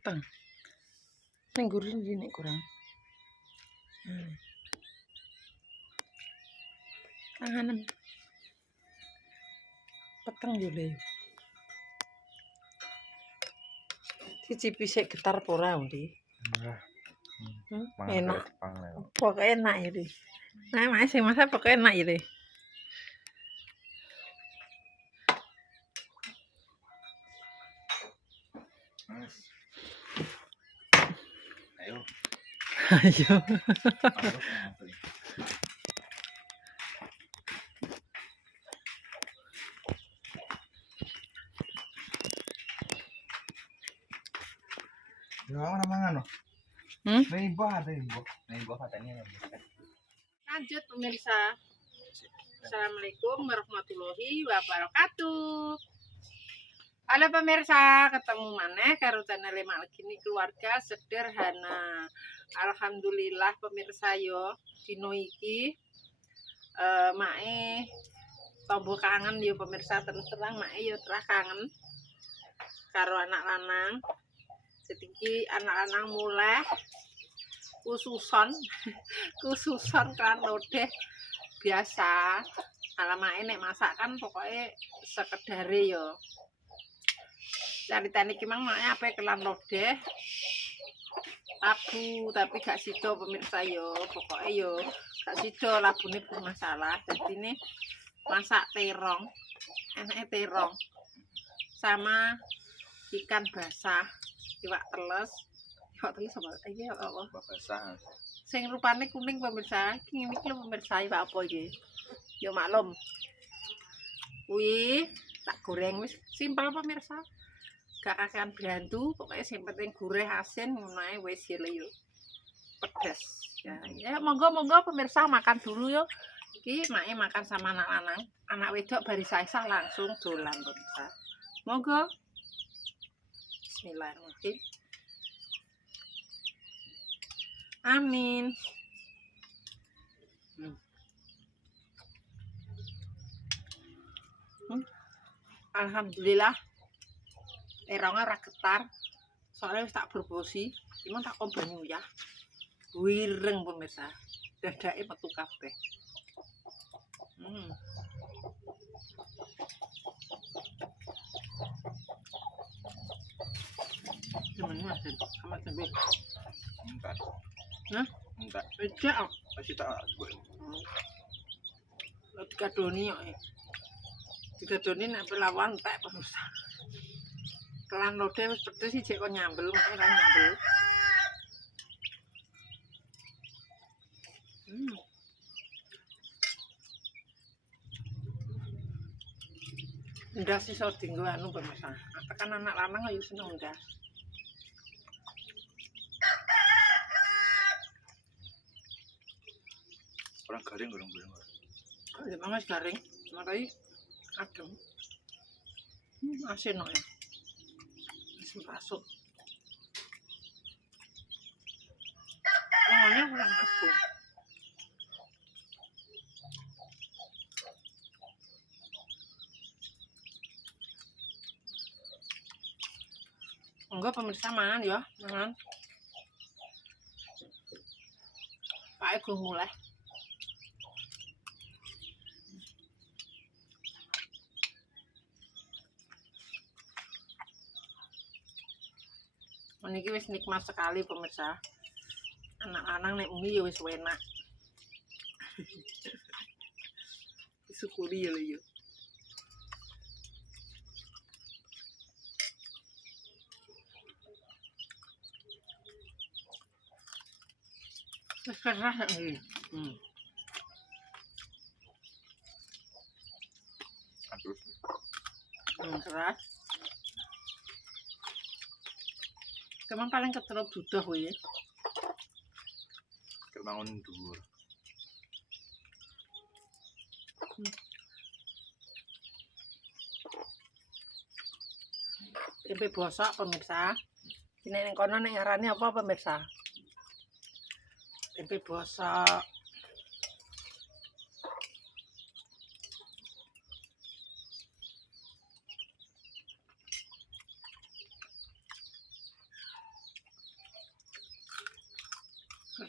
peteng. Ning gurine nek kurang. Tanganem. Peteng yo le. Cicipi sik getar apa ora, Ndi? Enak. Pokoknya enak ya, Di. Nah, masih masa pokoknya enak ya, Di. Ayo. Ayo. Gimana mangan? Neighbor katanya. Lanjut pemirsa. Assalamualaikum warahmatullahi wabarakatuh. Halo pemirsa, ketemu maneh karo channel Mak Legini Keluarga Sederhana. Alhamdulillah pemirsa yo dino iki mae tombo kangen yo pemirsa, terus terang mae yo terah kangen karo anak lanang. Sediki anak lanang mulai khususon kan lodeh biasa. Alamae nek masak kan pokoknya sekedare yo. Caritane iki mang mak ape kelan lodeh labu tapi gak sido pemirsa yo, pokoknya yo gak sido labune bermasalah. Jadi ini masak terong, enaknya terong sama ikan basah, iwak teles apa? Iki apa? Basah. Sing rupane kuning pemirsa, iki lho pemirsa iwak apa iki? Yo maklum. Kuwi tak goreng wis simpel pemirsa. Gak kakean bantu, pokoknya yang penting gurih asin ngono wis ya yo. Pedas. Ya monggo pemirsa makan dulu yo. Iki mae makan sama anak lanang, anak wedok bari saisah langsung dolan pemirsa. Monggo. Bismillahirrahmanirrahim. Amin. Alhamdulillah. Terongnya ora getar. Soalnya wis tak berbosi, cuman tak kok banyu ya. Wireng pemirsa. Dadake metu kabeh. Gimana Mas? Sama tempe. Enggak. Hah? Enggak. Ejak. Masih tak gue. Dikadoni kok. Dikadoni nek pelawan tak pemirsa. Kelan lodeh wis pedes sih kok nyambel, makane ra nyambel. Ndas iso dienggo anu pemirsa. Tekan anak lanang ayo seneng ndas. Orang garing. Kalau mangas garing, makanya adem. Asin kok ya. Asin masuk. Ngomongnya kurang asin. Enggak pemirsa mangan ya, mangan. Pak gue mulai. Meniki wis nikmat sekali pemirsa. Anak-anak nek umi ya wis enak. Disyukuri ya lho ya. Wis keras iki. Aduh. Keras. Kemang paling keteluk duduh kuwi. Kebangun dhuwur. Tempe bosok pemirsa. Ini ning kono nek ngarani apa pemirsa? Tempe bosok.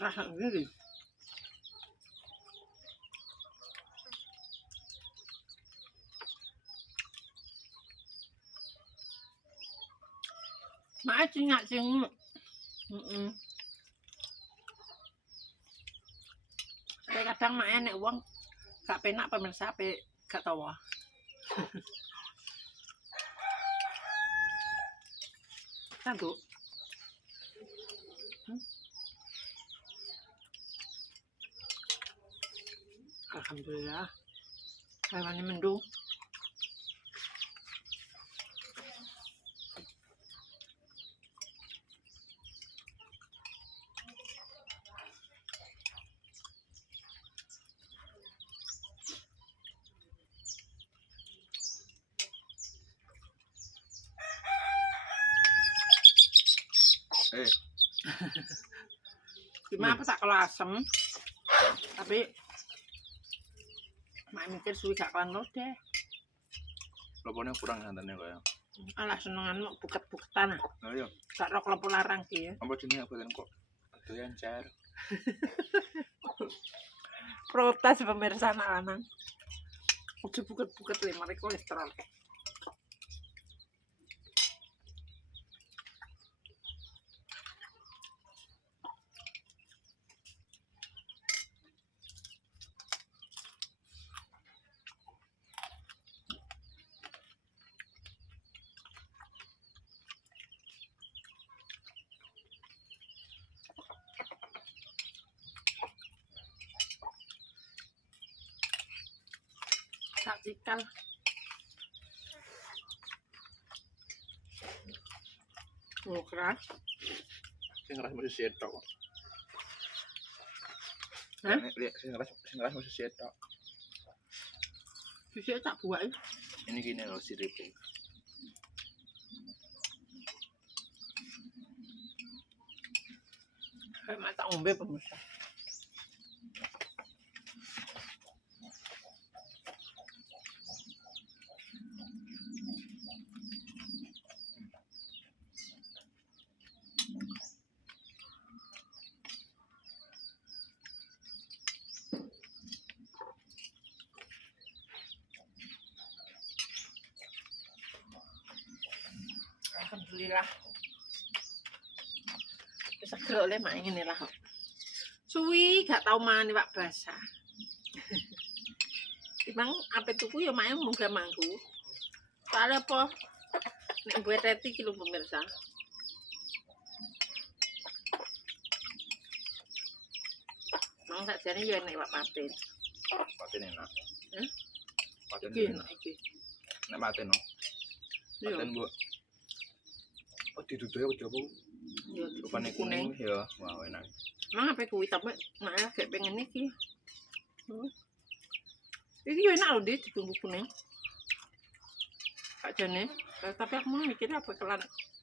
rasa sendiri. Mak cingak cing. Kadang mak nek wong gak penak pemirsa ape gak tawa. Satu. Alhamdulillah. Hewannya mendung. Gimana tak kalau asem, tapi mak mikir suwi gak kawan lo deh. Lopone kurang santannya kaya. Alah senengan mau buket-buketan. Nah iya. Gak rok lopo larang ki ya. Apa jenenge apa kok doyan car. Protes pemirsa anak lanang. Udah buket-buket le mari kolesterol. Tak cikal. Oh keras. Sing ngeras mesti setok. Hah? Lihat sing ngeras mesti setok. Bisa tak buat ya. Ini gini loh siripnya. Mak tak ngombe pemirsa. Alhamdulillah. Bisa gerak oleh mak ini lah. Suwi gak tau mani wak basah. Emang apa tuku ya mak munggah mangku. Soalnya apa? Nek buat reti kilo pemirsa. Mang sakjane ya nek wak paten. Paten enak. Paten Iki enak. enak iki. Nek paten no. Iya. Paten bu. Oh diduduhe aja bu. Yo Rupane kuning ya. Wah enak. Mang apa kuwi tapi mak gak pengen iki. Iki yo enak lho Dit dibumbu kuning. Sakjane, tapi aku mau mikirnya apa kelan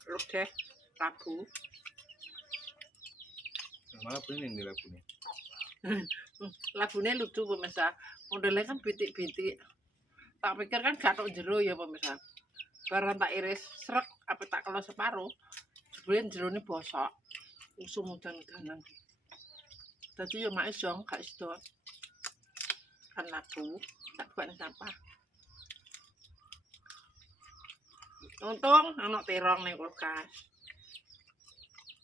lodeh Rabu. Malah punya yang dilabune. Labune lucu pemirsa. Modelnya kan bintik-bintik. Tak pikir kan gak tok jero ya pemirsa. Barang tak iris srek apa tak kalau separuh. Jebule jerone bosok. Usum udan-udanan. Dadi yo mak isong gak iso. Kan labu tak buat sampah. Untung anak terong ning kulkas.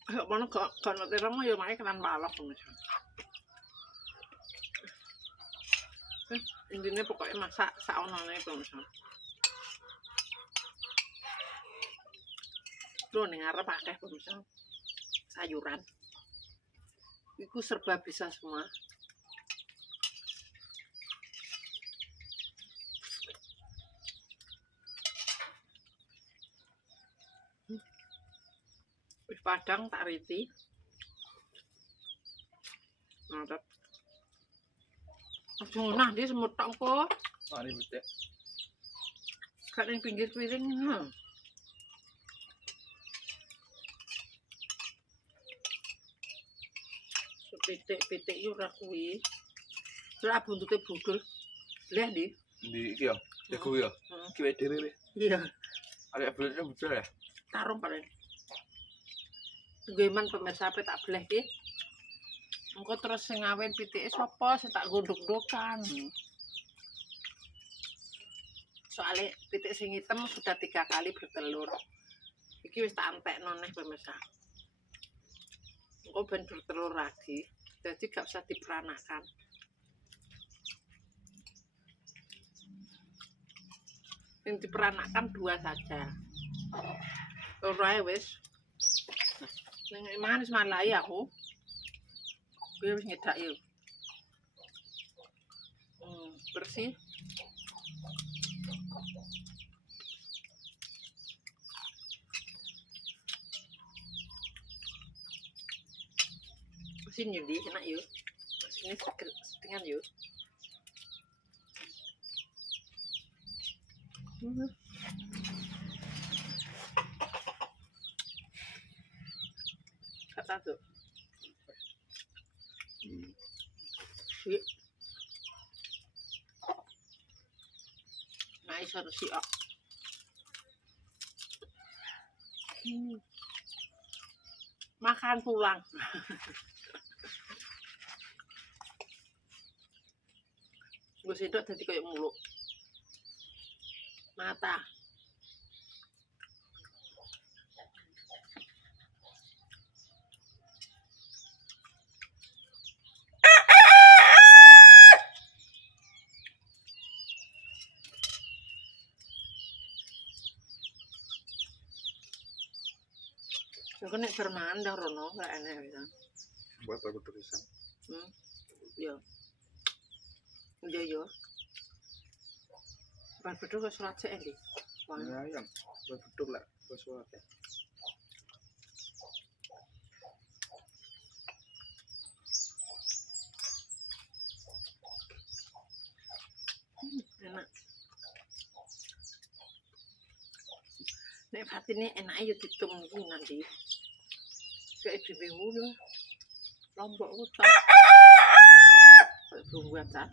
Kok ono gak ono terong yo mak kelan balok pemirsa. Intinya pokoknya masak saonone pemirsa. Lho ning arep akeh pemirsa. Sayuran. Iku serba bisa semua. Wis padang tak riti. Mantap. Aduh, nah dia semut tok kok. Mari betek. Gak ning pinggir piring. Pitik-pitik yo ora kuwi. Lah buntute budul. Lihat di. Di iki ya. Jago ya. Iki wae dhewe. Iya. Arek buletnya betul ya. Tarung paling. Geman pemirsa apa tak boleh ki. Engko terus sing ngawin pitike sapa sing tak gondok-gondokan. Soalnya pitik sing hitam sudah 3 kali bertelur. Iki wis tak entekno neh pemirsa. Engko ben bertelur lagi. Jadi gak usah diperanakan. Yang diperanakan 2 saja. Loro ae wis. Ning manis malai aku. Gue wis nyedak yo. Bersih. Sini di enak yo. Sini setengah yo. Kata tuh. Nah, iso sih kok. Makan pulang. Gue sedot dadi kayak muluk. Mata. Yo nek bermandang rono gak enak bisa. Buat aku tulisan. Yo. Yo. Ban beduk wis sholat sik ndi? Ya ayam. Buat beduk lah. Buat sholat ya. Enak. Nek patine enak yo ditum iki nanti. Kayak dhewe ngono. Lombok utak. Tunggu aja.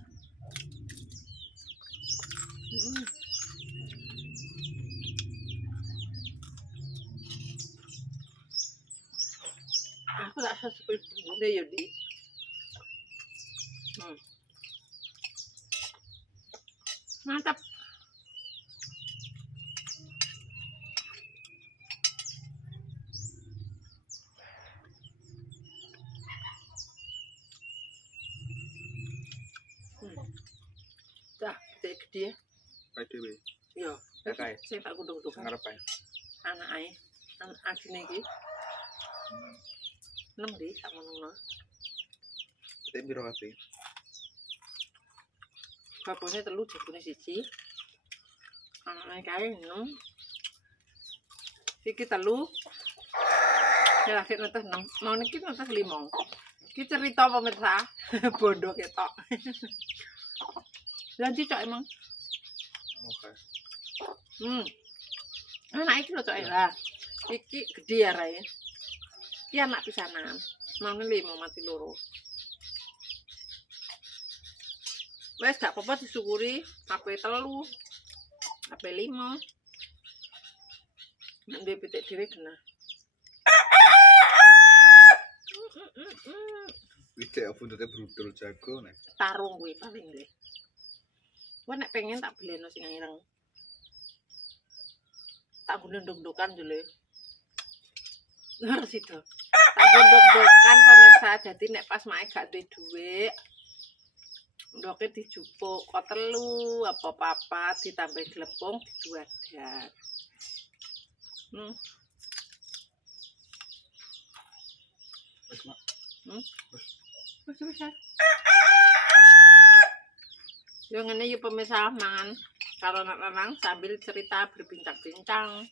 Aku rasa seperti bunda ya di. Mantap. Dah, gede. Kayak dewe. Yo, Kayak saya tak gundung-gundung. ngarep ae. Anak ae, anak adine iki. 6 di tak ngono. Tapi biro kabeh. Babone 3, jabone 1. Anake kae 6. Iki 3. Ya lagi netes 6. Mau niki netes 5. Iki cerita pemirsa, bondo ketok. Lanjut cok emang. Oke. Anak iki lho cok lah. Iki gede ya rae. Iki anak pisanan. Mane 5 mati loro. Wes gak apa-apa disyukuri, HP 3, HP 5. Nek duwe pitik dhewe genah. Pitik buntute brudul jago nek. Tarung kuwi paling nggih. Kowe nek pengen tak beleno sing ireng. Tak gondok-gondokan dulu. Ngerti to. Tak gondok-gondokan pemirsa, jadi nek pas mae gak duwe dhuwit. Ndoke dijupuk kok 3 apa papat ditambah glepung diduadat. Wes mak. Wes. Yo ngene yo pemirsa mangan karo anak lanang sambil cerita berbincang-bincang.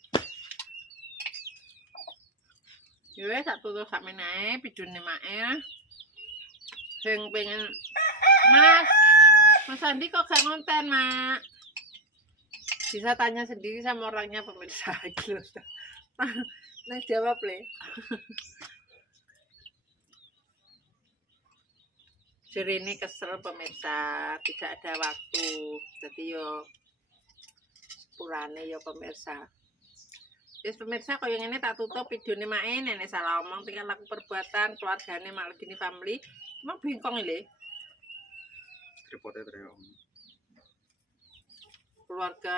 Yo wes tak tutur sakmene ae videone mae. Sing pengen Mas Andi kok gak ngonten, Mak? Bisa tanya sendiri sama orangnya pemirsa. Nah, jawab, Le. Jadi ini kesel pemirsa, tidak ada waktu. Jadi yo sepurane yo pemirsa. Yes, pemirsa kaya ngene tak tutup videone mae nenek salah omong tinggal laku perbuatan keluargane mak gini family. Emang bingkong ini Tripodnya ternyata. keluarga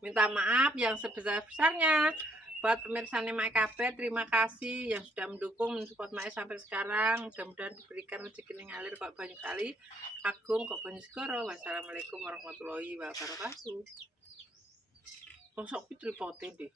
minta maaf yang sebesar-besarnya buat pemirsa Mae KB. Terima kasih yang sudah mendukung mensupport Mae sampai sekarang. Mudah-mudahan diberikan rezeki ngalir kok banyak kali. Agung kok banyak segoro. Wassalamualaikum warahmatullahi wabarakatuh. Kosok tripodnya deh.